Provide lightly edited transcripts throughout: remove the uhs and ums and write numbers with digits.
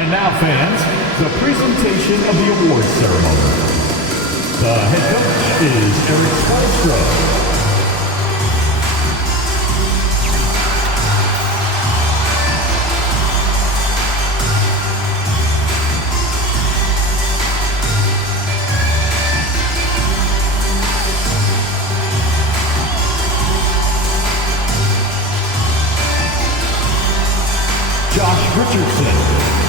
And now, fans, the presentation of the award ceremony. The head coach is Eric Spolstra. Josh Richardson.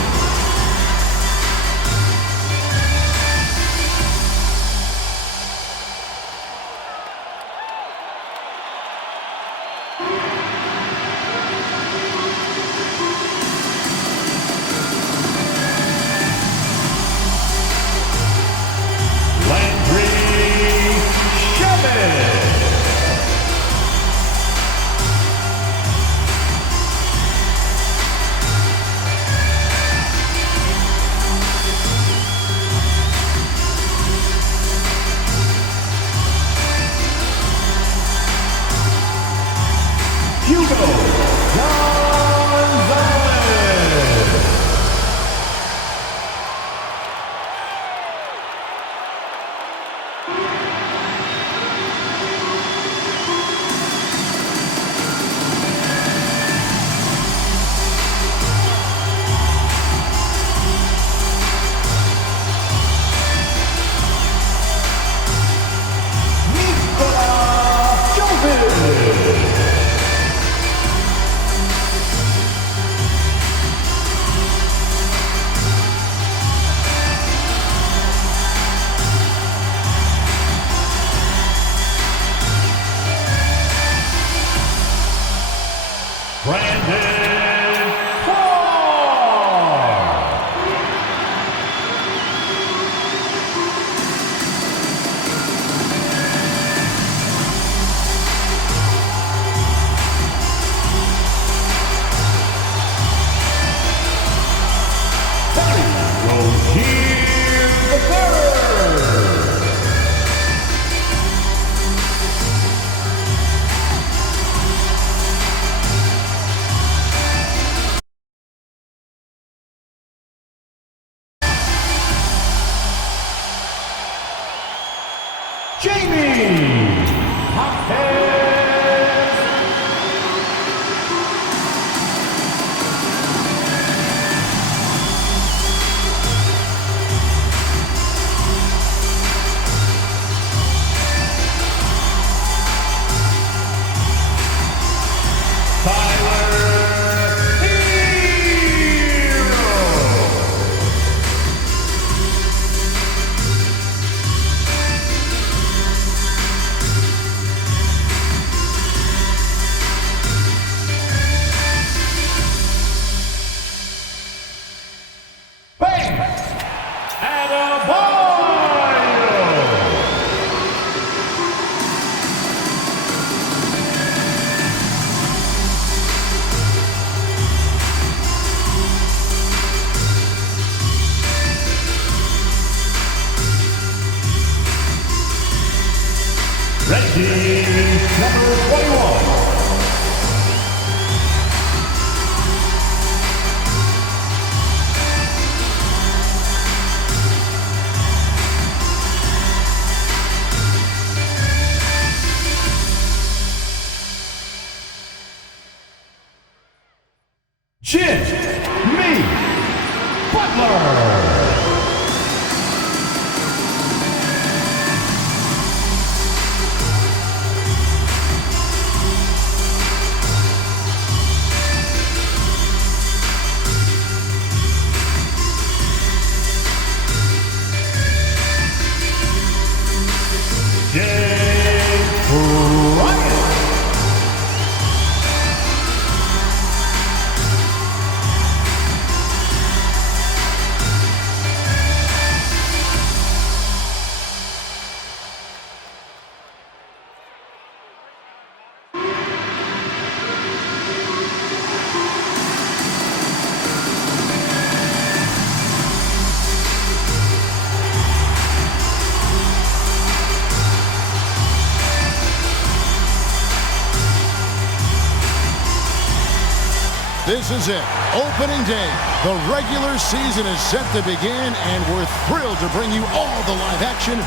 This is it. Opening day. The regular season is set to begin, and we're thrilled to bring you all the live action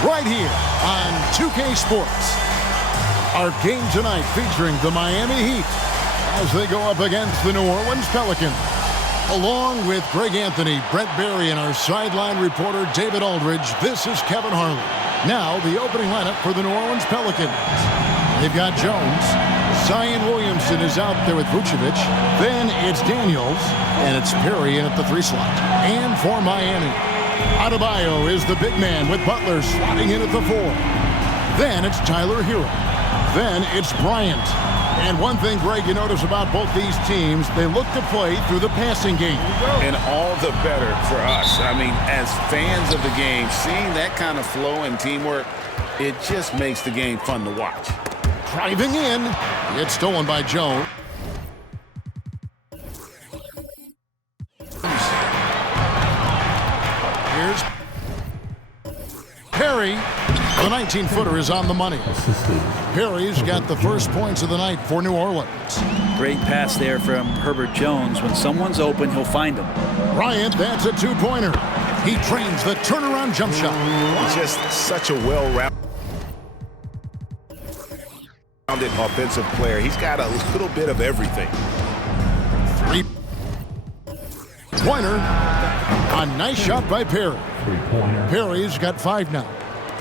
right here on 2K Sports. Our game tonight featuring the Miami Heat as they go up against the New Orleans Pelicans. Along with Greg Anthony, Brett Berry, and our sideline reporter David Aldridge, this is Kevin Harlan. Now, the opening lineup for the New Orleans Pelicans. They've got Jones. Zion Williamson is out there with Vucevic. Then it's Daniels, and it's Perry in at the 3 slot. And for Miami, Adebayo is the big man with Butler slotting in at the 4. Then it's Tyler Hero. Then it's Bryant. And one thing, Greg, you notice about both these teams, they look to play through the passing game. And all the better for us. I mean, as fans of the game, seeing that kind of flow and teamwork, it just makes the game fun to watch. Driving in. It's stolen by Jones. Here's Perry. The 19-footer is on the money. Perry's got the first points of the night for New Orleans. Great pass there from Herbert Jones. When someone's open, he'll find them. Bryant, that's a 2-pointer. He trains the turnaround jump shot. Just such a well-rounded offensive player. He's got a little bit of everything. 3-pointer. A nice shot by Perry. Perry's got 5 now.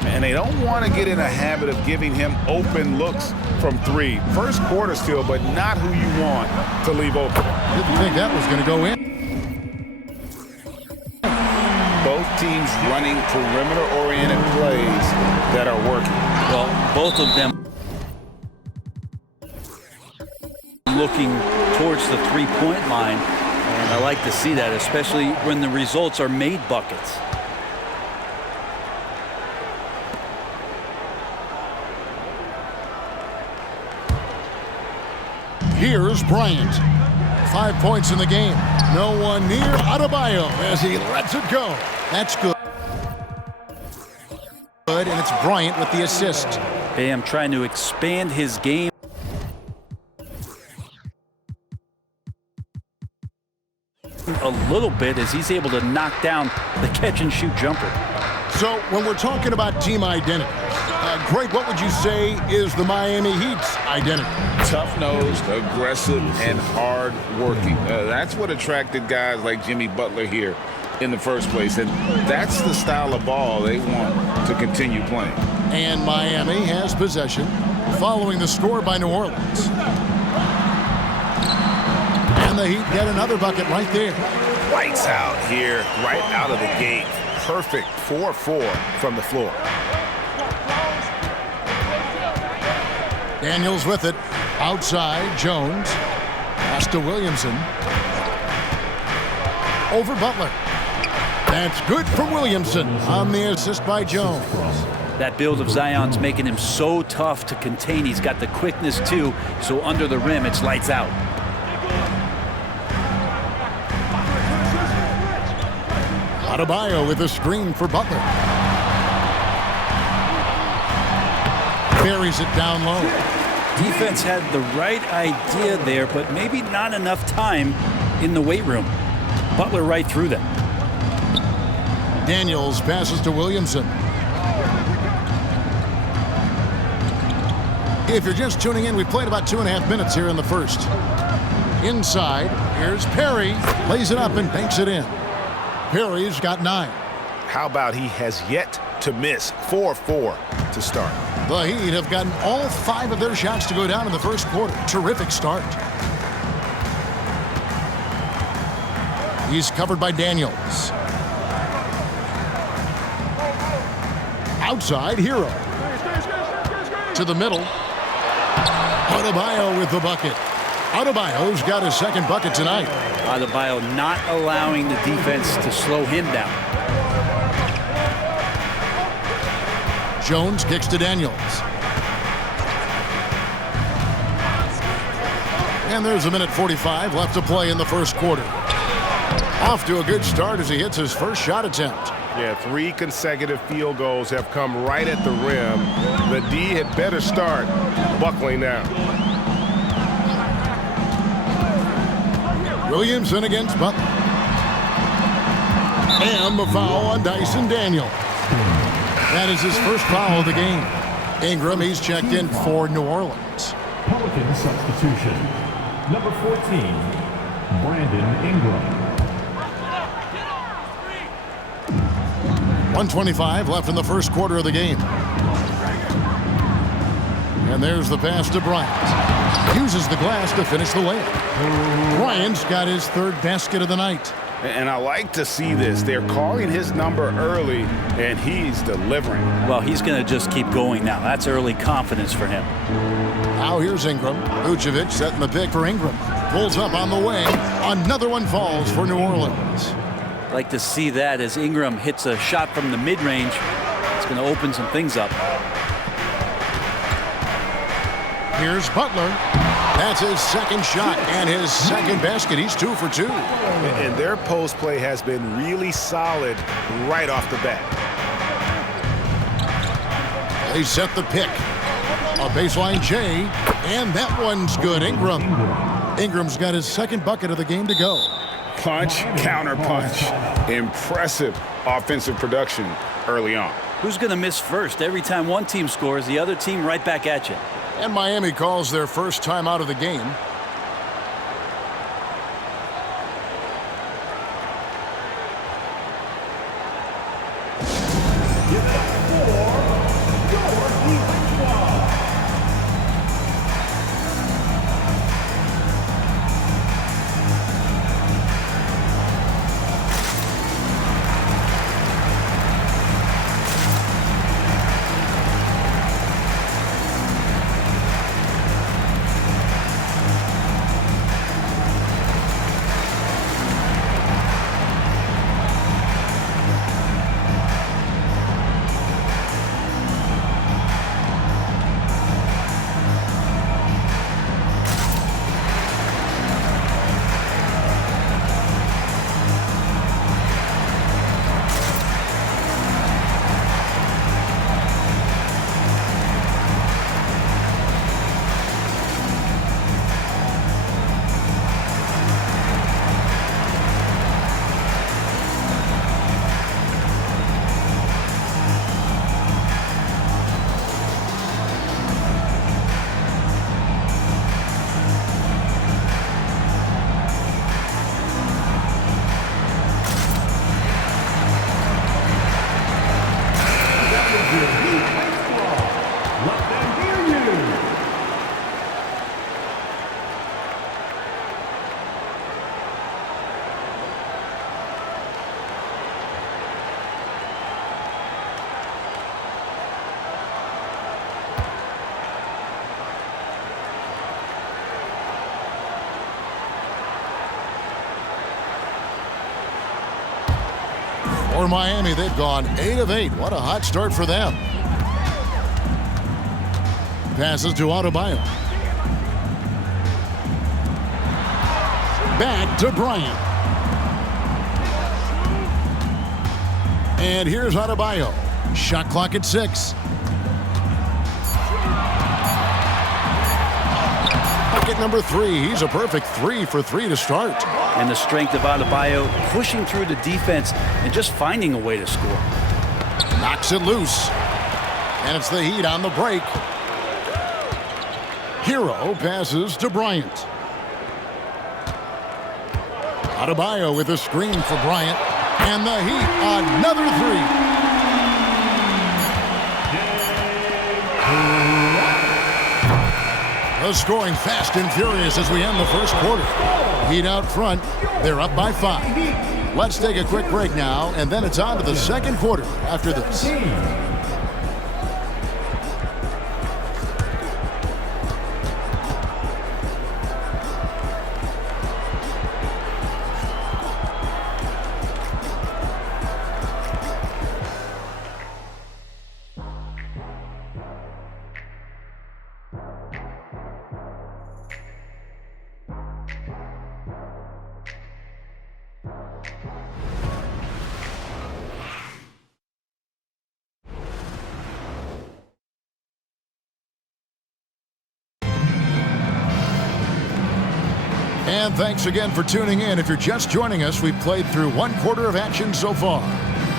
And they don't want to get in a habit of giving him open looks from 3. First quarter still, but not who you want to leave open. Didn't think that was going to go in. Both teams running perimeter-oriented plays that are working. Well, both of them looking towards the 3-point line. And I like to see that, especially when the results are made buckets. Here's Bryant. 5 points in the game. No one near Adebayo as he lets it go. That's good. And it's Bryant with the assist. Bam trying to expand his game. A little bit as he's able to knock down the catch-and-shoot jumper. So when we're talking about team identity, Greg, what would you say is the Miami Heat's identity? Tough-nosed, aggressive, and hard-working. That's what attracted guys like Jimmy Butler here in the first place, and that's the style of ball they want to continue playing. And Miami has possession following the score by New Orleans. And the Heat get another bucket right there. Lights out here, right out of the gate. Perfect 4-4 from the floor. Daniels with it. Outside, Jones. Pass to Williamson. Over Butler. That's good from Williamson on the assist by Jones. That build of Zion's making him so tough to contain. He's got the quickness, too, so under the rim, it's lights out. Adebayo with a screen for Butler. Buries it down low. Defense had the right idea there, but maybe not enough time in the weight room. Butler right through them. Daniels passes to Williamson. If you're just tuning in, we played about 2.5 minutes here in the first. Inside, here's Perry. Lays it up and banks it in. Perry's got 9. How about he has yet to miss? 4-4 to start. The Heat have gotten all 5 of their shots to go down in the first quarter. Terrific start. He's covered by Daniels. Outside, Hero. To the middle. Adebayo with the bucket. Adebayo's got his second bucket tonight. Adebayo not allowing the defense to slow him down. Jones kicks to Daniels. And there's 1:45 left to play in the first quarter. Off to a good start as he hits his first shot attempt. Yeah, 3 consecutive field goals have come right at the rim. The D had better start buckling now. Williamson against Butler. And the foul on Dyson Daniel. That is his first foul of the game. Ingram, he's checked in for New Orleans. Pelicans substitution. Number 14, Brandon Ingram. 1:25 left in the first quarter of the game. And there's the pass to Bryant. Uses the glass to finish the layup. Bryant's got his third basket of the night. And I like to see this. They're calling his number early, and he's delivering. Well, he's going to just keep going now. That's early confidence for him. Now here's Ingram. Vucevic setting the pick for Ingram. Pulls up on the wing. Another one falls for New Orleans. Like to see that as Ingram hits a shot from the mid-range. It's going to open some things up. Here's Butler. That's his second shot and his second basket. He's 2 for 2. And their post play has been really solid right off the bat. They set the pick. A baseline J, and that one's good. Ingram's got his second bucket of the game to go. Punch, counter punch. Impressive offensive production early on. Who's going to miss first? Every time one team scores, the other team right back at you. And Miami calls their first time out of the game. For Miami, they've gone 8 of 8. What a hot start for them. Passes to Adebayo. Back to Bryant. And here's Adebayo. Shot clock at 6. Bucket number 3. He's a perfect 3 for 3 to start. And the strength of Adebayo pushing through the defense and just finding a way to score. Knocks it loose. And it's the Heat on the break. Hero passes to Bryant. Adebayo with a screen for Bryant. And the Heat, another 3. The scoring fast and furious as we end the first quarter. Heat out front. They're up by 5. Let's take a quick break now, and then it's on to the second quarter after this. And thanks again for tuning in. If you're just joining us, we've played through one quarter of action so far.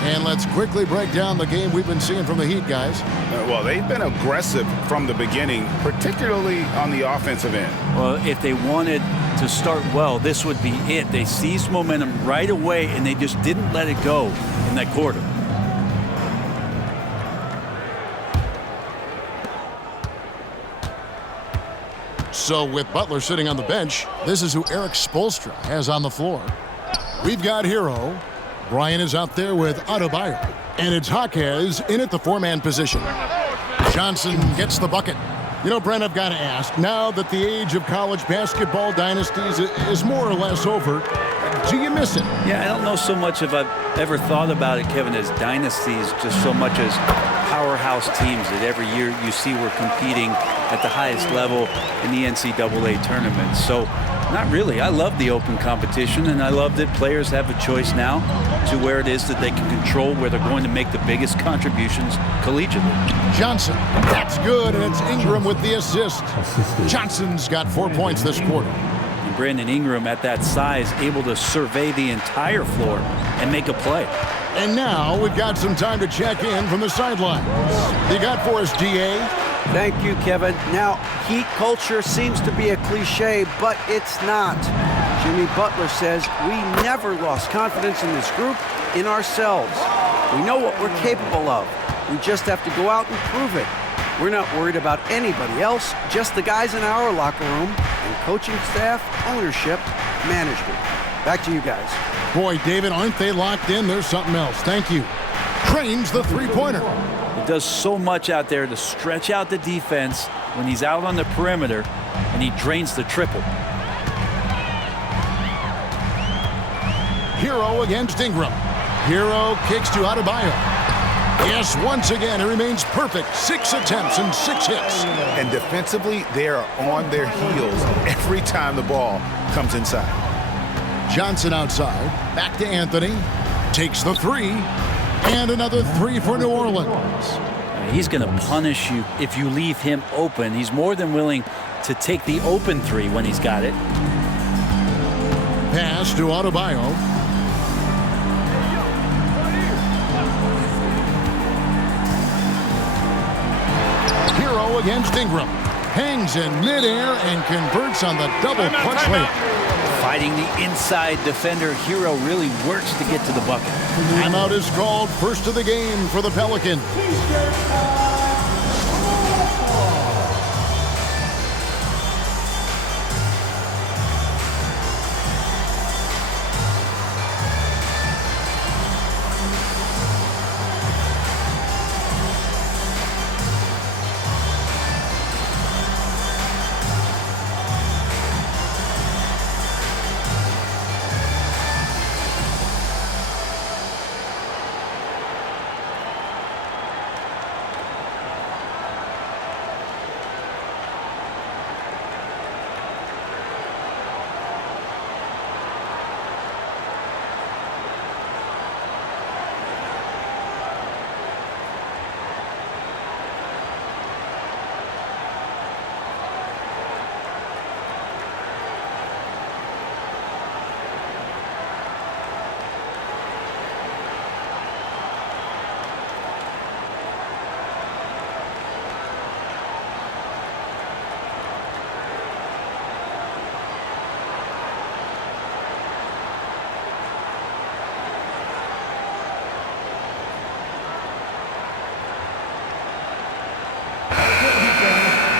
And let's quickly break down the game we've been seeing from the Heat, guys. Well, they've been aggressive from the beginning, particularly on the offensive end. Well, if they wanted to start well, this would be it. They seized momentum right away, and they just didn't let it go in that quarter. So with Butler sitting on the bench, this is who Eric Spoelstra has on the floor. We've got Hero. Bryant is out there with Adebayo. And it's Jaquez in at the four-man position. Johnson gets the bucket. You know, Brent, I've got to ask, now that the age of college basketball dynasties is more or less over, do you miss it? Yeah, I don't know so much if I've ever thought about it, Kevin, as dynasties, just so much as powerhouse teams that every year you see we're competing at the highest level in the NCAA tournament. So, not really. I love the open competition, and I love that players have a choice now to where it is that they can control where they're going to make the biggest contributions collegiately. Johnson, that's good, and it's Ingram with the assist. Johnson's got 4 points this quarter. And Brandon Ingram, at that size, able to survey the entire floor and make a play. And now we've got some time to check in from the sidelines. You got for us, DA? Thank you, Kevin. Now, Heat culture seems to be a cliche, but it's not. Jimmy Butler says we never lost confidence in this group, in ourselves. We know what we're capable of. We just have to go out and prove it. We're not worried about anybody else, just the guys in our locker room and coaching staff, ownership, management. Back to you guys. Boy, David, aren't they locked in? There's something else. Thank you. Trains the three-pointer. He does so much out there to stretch out the defense when he's out on the perimeter, and he drains the triple. Hero against Ingram. Hero kicks to Adebayo. Yes, once again, it remains perfect. 6 attempts and 6 hits. And defensively, they are on their heels every time the ball comes inside. Johnson outside. Back to Anthony. Takes the three. And another three for New Orleans. He's going to punish you if you leave him open. He's more than willing to take the open three when he's got it. Pass to Adebayo. Hero against Ingram. Hangs in midair and converts on the double clutch layup. Fighting the inside defender, Hero really works to get to the bucket. Timeout is called, first of the game for the Pelicans.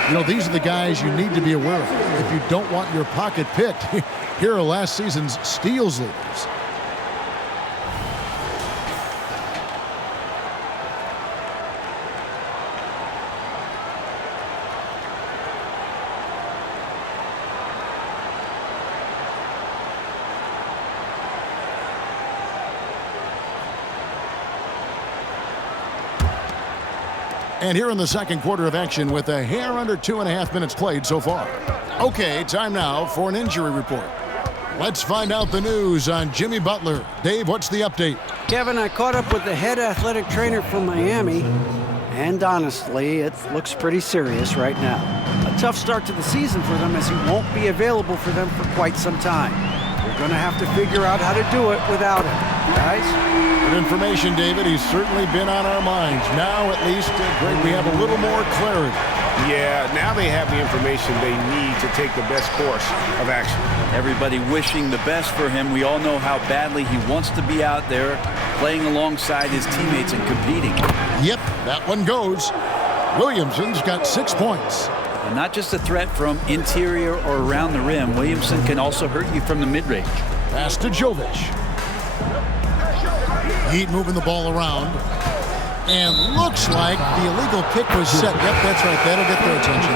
You know, these are the guys you need to be aware of if you don't want your pocket picked. Here are last season's steals leaders. And here in the second quarter of action with a hair under 2.5 minutes played so far. Okay, time now for an injury report. Let's find out the news on Jimmy Butler. Dave, what's the update? Kevin, I caught up with the head athletic trainer from Miami. And honestly, it looks pretty serious right now. A tough start to the season for them as he won't be available for them for quite some time. They're going to have to figure out how to do it without him. Guys? Good information, David. He's certainly been on our minds. Now, at least, great, we have a little more clarity. Yeah, now they have the information they need to take the best course of action. Everybody wishing the best for him. We all know how badly he wants to be out there playing alongside his teammates and competing. Yep, that one goes. Williamson's got 6 points. And not just a threat from interior or around the rim. Williamson can also hurt you from the mid-range. Pass to Jovic. Heat moving the ball around. And looks like the illegal kick was set. Yep, that's right. That'll get their attention.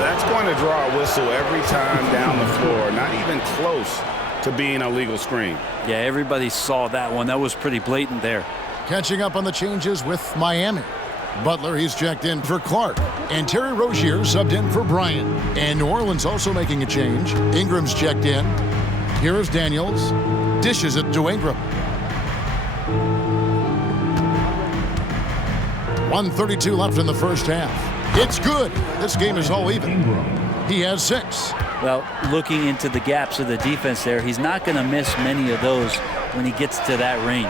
That's going to draw a whistle every time down the floor. Not even close to being a legal screen. Yeah, everybody saw that one. That was pretty blatant there. Catching up on the changes with Miami. Butler, he's checked in for Clark. And Terry Rozier subbed in for Bryant. And New Orleans also making a change. Ingram's checked in. Here's Daniels. Dishes it to Ingram. 1:32 left in the first half. It's good. This game is all even. He has 6. Well, looking into the gaps of the defense there, he's not going to miss many of those when he gets to that range.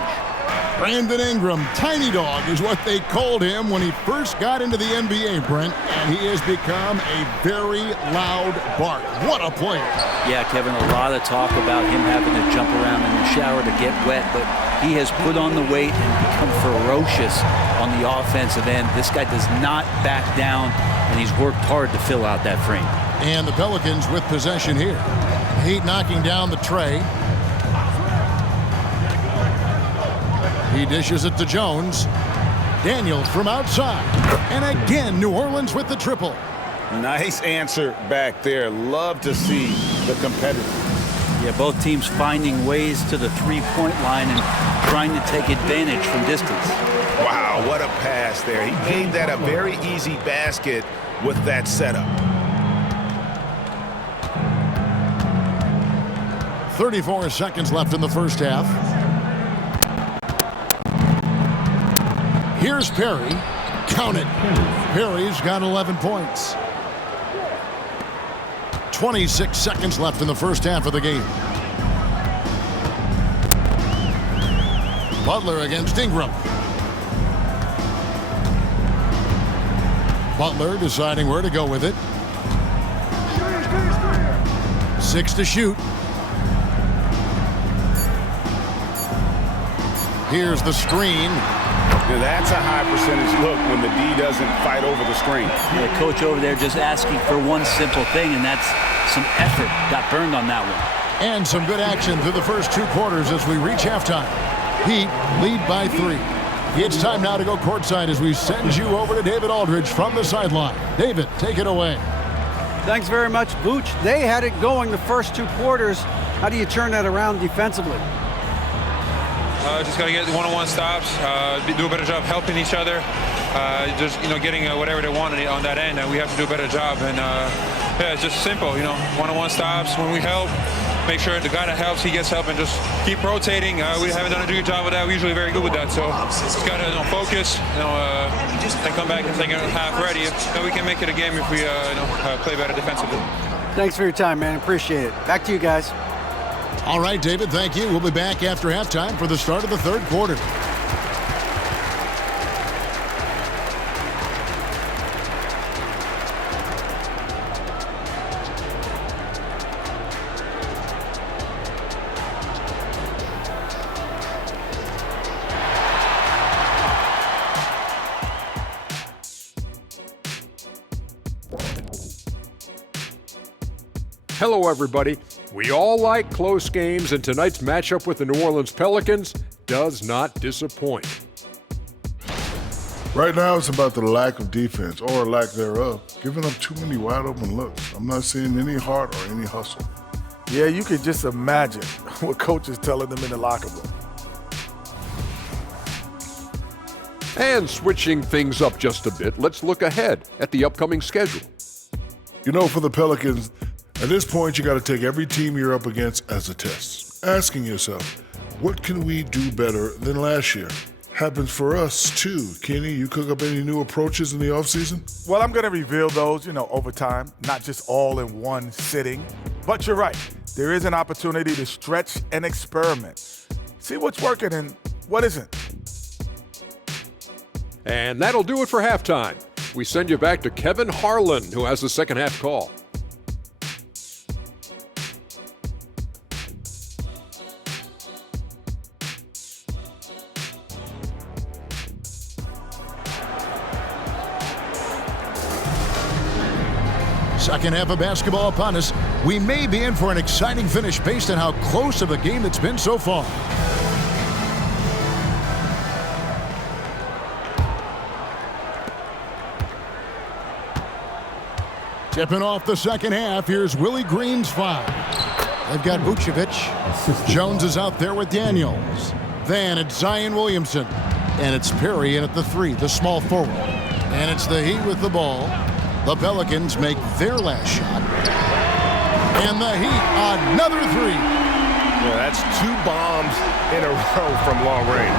Brandon Ingram, Tiny Dog is what they called him when he first got into the NBA, Brent, and he has become a very loud bark. What a player. Yeah, Kevin, a lot of talk about him having to jump around in the shower to get wet, but he has put on the weight and become ferocious on the offensive end. This guy does not back down, and he's worked hard to fill out that frame. And the Pelicans with possession here. Heat knocking down the tray. He dishes it to Jones. Daniels from outside. And again, New Orleans with the triple. Nice answer back there. Love to see the competitor. Yeah, both teams finding ways to the three-point line and trying to take advantage from distance. Wow, what a pass there. He made that a very easy basket with that setup. 34 seconds left in the first half. Here's Perry. Count it. Perry's got 11 points. 26 seconds left in the first half of the game. Butler against Ingram. Butler deciding where to go with it. 6 to shoot. Here's the screen. Now that's a high percentage look when the D doesn't fight over the screen. The coach over there just asking for one simple thing, and that's some effort. Got burned on that one. And some good action through the first 2 quarters as we reach halftime. Heat lead by 3. It's time now to go courtside as we send you over to David Aldridge from the sideline. David, take it away. Thanks very much, Booch. They had it going the first 2 quarters. How do you turn that around defensively? Just got to get one-on-one stops, do a better job helping each other, just getting whatever they want on that end, and we have to do a better job. And yeah, it's just simple, one-on-one stops. When we help, make sure the guy that helps, he gets help, and just keep rotating. We haven't done a good job with that. We're usually very good with that, so just got to focus, and come back in the second half ready. We can make it a game if we play better defensively. Thanks for your time, man. Appreciate it. Back to you guys. All right, David, thank you. We'll be back after halftime for the start of the third quarter. Hello, everybody. We all like close games, and tonight's matchup with the New Orleans Pelicans does not disappoint. Right now, it's about the lack of defense, or lack thereof, giving up too many wide-open looks. I'm not seeing any heart or any hustle. Yeah, you could just imagine what Coach is telling them in the locker room. And switching things up just a bit, let's look ahead at the upcoming schedule. For the Pelicans, at this point, you got to take every team you're up against as a test, asking yourself, what can we do better than last year? happens for us too. Kenny, you cook up any new approaches in the offseason? Well, I'm going to reveal those, over time, not just all in one sitting. But you're right. There is an opportunity to stretch and experiment. See what's working and what isn't. And that'll do it for halftime. We send you back to Kevin Harlan, who has the second half call. Second half of basketball upon us. We may be in for an exciting finish based on how close of a game it's been so far. Tipping off the second half, here's Willie Green's foul. They've got Vucevic. Jones is out there with Daniels. Then it's Zion Williamson. And it's Perry in at the 3, the small forward. And it's the Heat with the ball. The Pelicans make their last shot. And the Heat, another 3. Yeah, that's 2 bombs in a row from long range.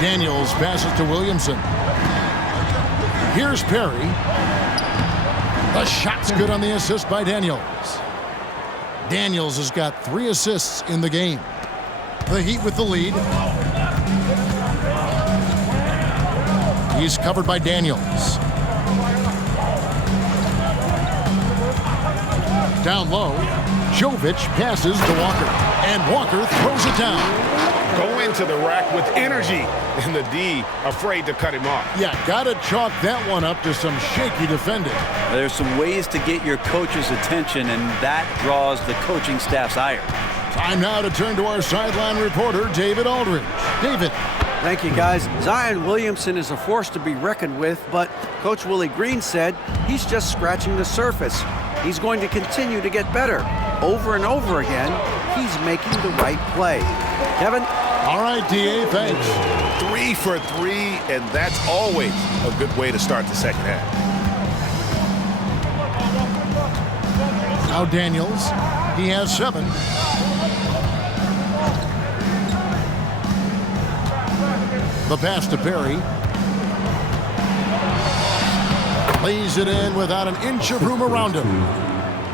Daniels passes to Williamson. Here's Perry. The shot's good on the assist by Daniels. Daniels has got 3 assists in the game. The Heat with the lead. He's covered by Daniels. Down low, Jovic passes to Walker, and Walker throws it down. Go into the rack with energy, and the D afraid to cut him off. Yeah, gotta chalk that one up to some shaky defending. There's some ways to get your coach's attention, and that draws the coaching staff's ire. Time now to turn to our sideline reporter, David Aldridge. David. Thank you, guys. Zion Williamson is a force to be reckoned with, but Coach Willie Green said he's just scratching the surface. He's going to continue to get better. Over and over again, he's making the right play. Kevin? All right, D.A., thanks. 3 for 3, and that's always a good way to start the second half. Now Daniels. He has 7. The pass to Perry. Lays it in without an inch of room around him.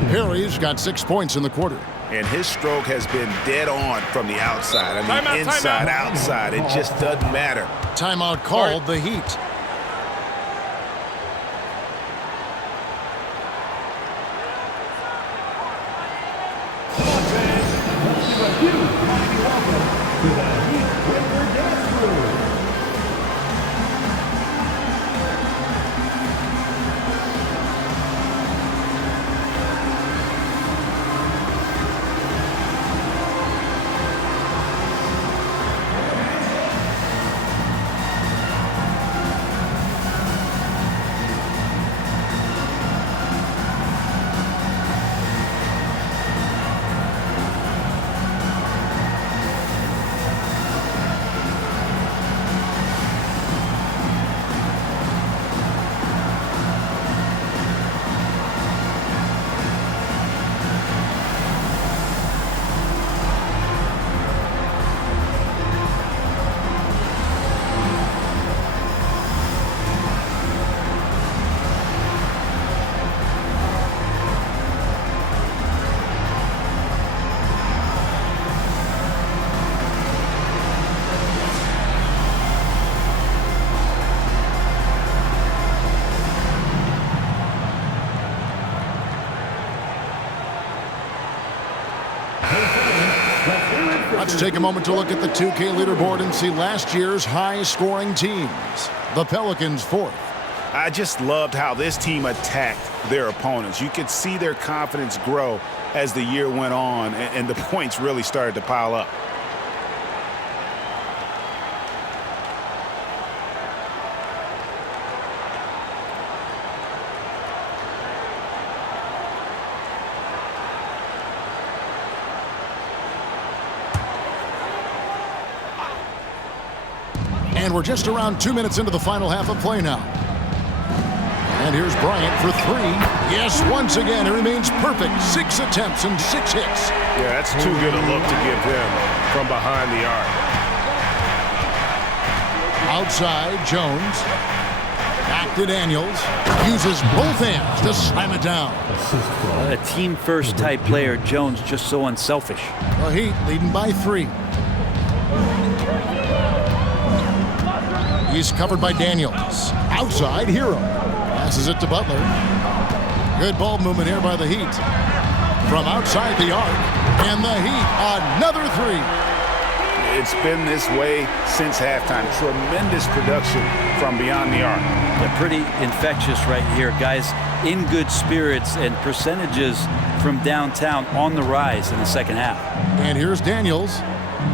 Perry's got 6 points in the quarter. And his stroke has been dead on from the outside. I mean, inside, outside. It just doesn't matter. Timeout called, the Heat. Let's take a moment to look at the 2K leaderboard and see last year's high-scoring teams. The Pelicans 4th. I just loved how this team attacked their opponents. You could see their confidence grow as the year went on, and the points really started to pile up. And we're just around 2 minutes into the final half of play now. And here's Bryant for 3. Yes, once again, he remains perfect. 6 attempts and 6 hits. Yeah, that's too good a look to give him. from behind the arc. Outside, Jones. Back to Daniels. Uses both hands to slam it down. A team-first type player, Jones, just so unselfish. The Heat leading by 3. He's covered by Daniels. Outside, Hero. Passes it to Butler. Good ball movement here by the Heat. From outside the arc. And the Heat, another 3. It's been this way since halftime. Tremendous production from beyond the arc. They're pretty infectious right here. Guys in good spirits, and percentages from downtown on the rise in the second half. And here's Daniels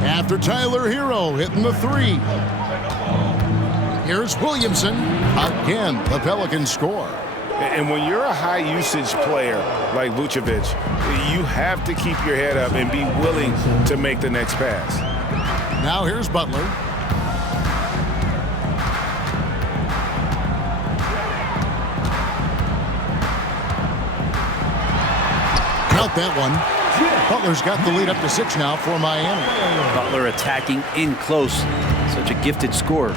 after Tyler Hero hitting the 3. Here's Williamson. Again, the Pelicans score. And when you're a high-usage player like Vucevic, you have to keep your head up and be willing to make the next pass. Now here's Butler. Count that one. Butler's got the lead up to 6 now for Miami. Butler attacking in close. Such a gifted scorer.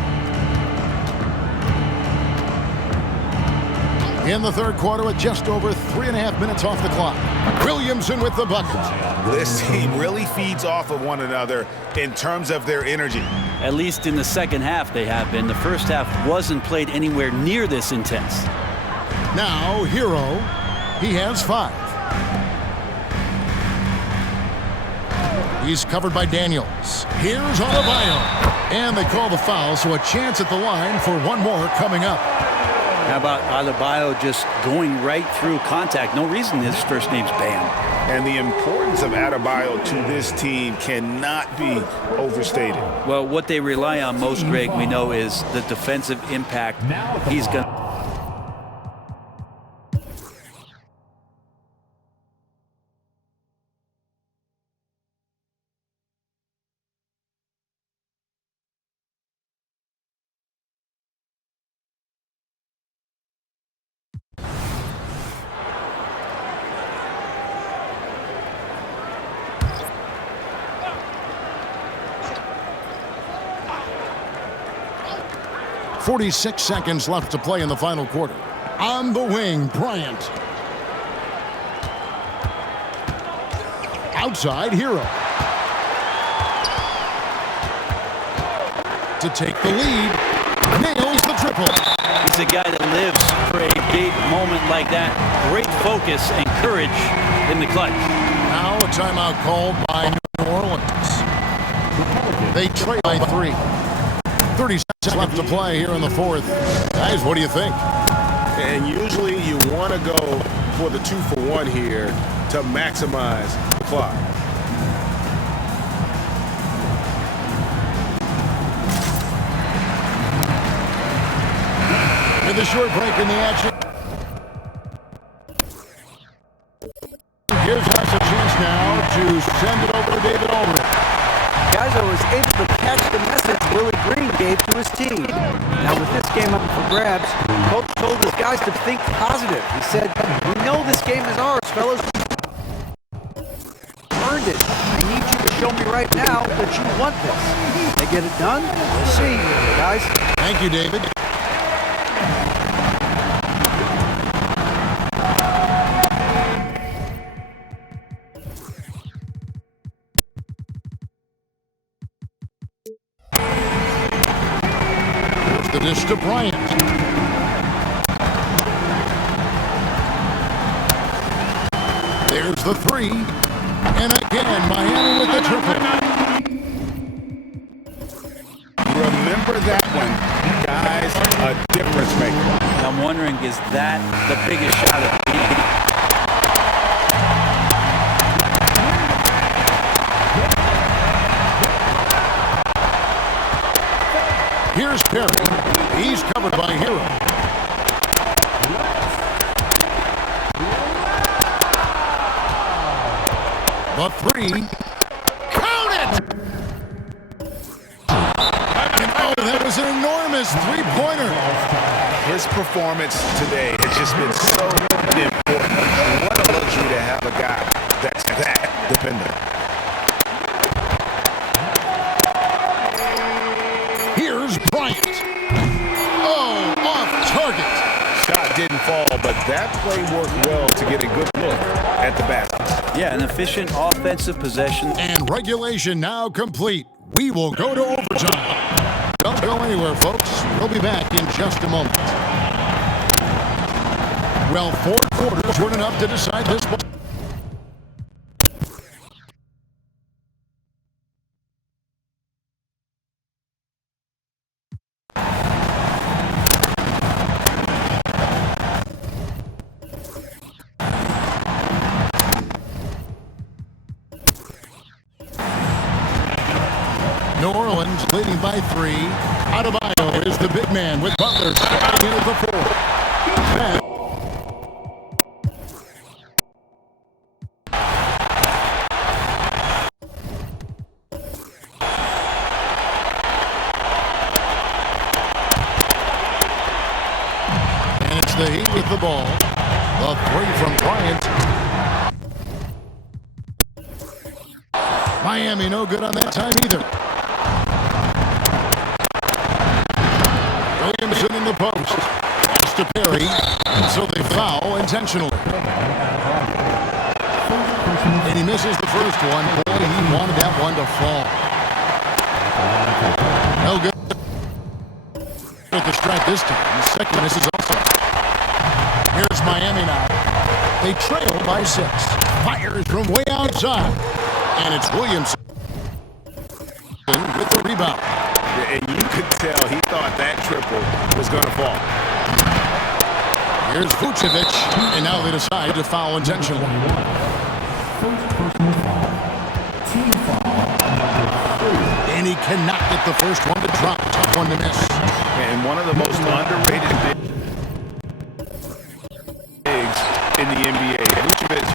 In the third quarter with just over 3.5 minutes off the clock. Williamson with the bucket. This team really feeds off of one another in terms of their energy. At least in the second half they have been. The first half wasn't played anywhere near this intense. Now Hero, he has 5. He's covered by Daniels. Here's Adebayo. And they call the foul, so a chance at the line for one more coming up. How about Adebayo just going right through contact? No reason his first name's Bam. And the importance of Adebayo to this team cannot be overstated. Well, what they rely on most, Greg, we know, is the defensive impact he's going to. 46 seconds left to play in the final quarter. On the wing, Bryant. Outside, Hero. To take the lead, nails the triple. He's a guy that lives for a big moment like that. Great focus and courage in the clutch. Now a timeout called by New Orleans. They trail by 3. 30 seconds left to play here in the fourth. Guys, what do you think? And usually you want to go for the 2-for-1 here to maximize the clock. With a short break in the action. Gives us a chance now to send it over to David Aldridge. Guys, I was able to catch the message Willie Green gave to his team. Now with this game up for grabs, Coach told his guys to think positive. He said, "We know this game is ours, fellas. Earned it. I need you to show me right now that you want this." They get it done? We'll see, guys. Thank you, David. The dish to Bryant. There's the 3. And again, Miami with the triple. Remember that one, guys, a difference maker. I'm wondering, is that the biggest shot of the game? Here's Perry. He's covered by Hero. The 3. Count it! And oh, that was an enormous three-pointer. His performance today has just been so important. What a luxury to have a guy that's that dependent. That play worked well to get a good look at the basket. Yeah, an efficient offensive possession. And regulation now complete. We will go to overtime. Don't go anywhere, folks. We'll be back in just a moment. Well, 4 quarters weren't enough to decide this ball. New Orleans leading by 3. Adebayo is the big man with Butler sliding in at the 4. And it's the Heat with the ball. The 3 from Bryant. Miami no good on that time either. Williamson in the post. Pass to Perry. And so they foul intentionally. And he misses the first one. Boy, he wanted that one to fall. No good at the strike this time. The second misses also. Here's Miami now. They trail by 6. Fires from way outside. And it's Williamson with the rebound. And you could tell he thought that triple was going to fall. Here's Vucevic, and now they decide to foul intentionally. And he cannot get the first one to drop. Tough one to miss. And one of the most underrated bigs in the NBA. Vucevic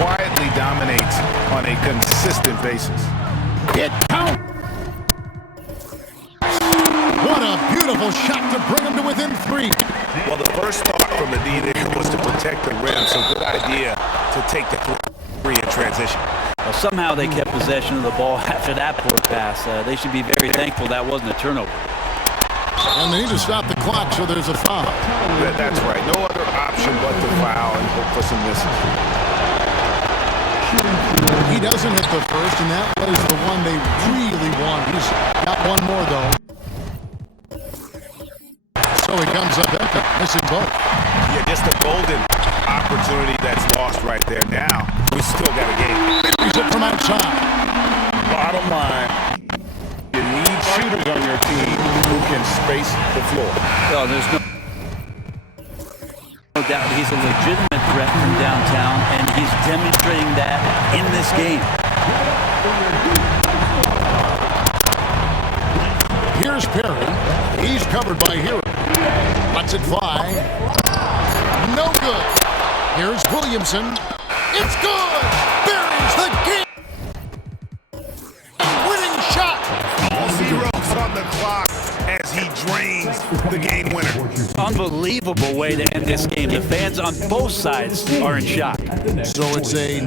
quietly dominates on a consistent basis. It counts. What a beautiful shot to bring him to within 3. Well, the first thought from the D there was to protect the rim, so good idea to take the 3 in transition. Well, somehow they kept possession of the ball after that poor pass. They should be very thankful that wasn't a turnover. And they need to stop the clock, so there's a foul. That's right. No other option but to foul and hope for some misses. He doesn't hit the first, and that was the one they really want. He's got one more, though. So he comes up empty, missing both. Yeah, just a golden opportunity that's lost right there. Now, we still got a game. He's it from outside. Bottom line, you need shooters on your team who can space the floor. Oh, there's no doubt he's a legitimate threat from downtown, and he's demonstrating that in this game. Here's Perry. He's covered by Hero. Lets it fly. No good. Here's Williamson. It's good. Buries the game. Winning shot. 0 on the clock as he drains the game winner. Unbelievable way to end this game. The fans on both sides are in shock. So it's a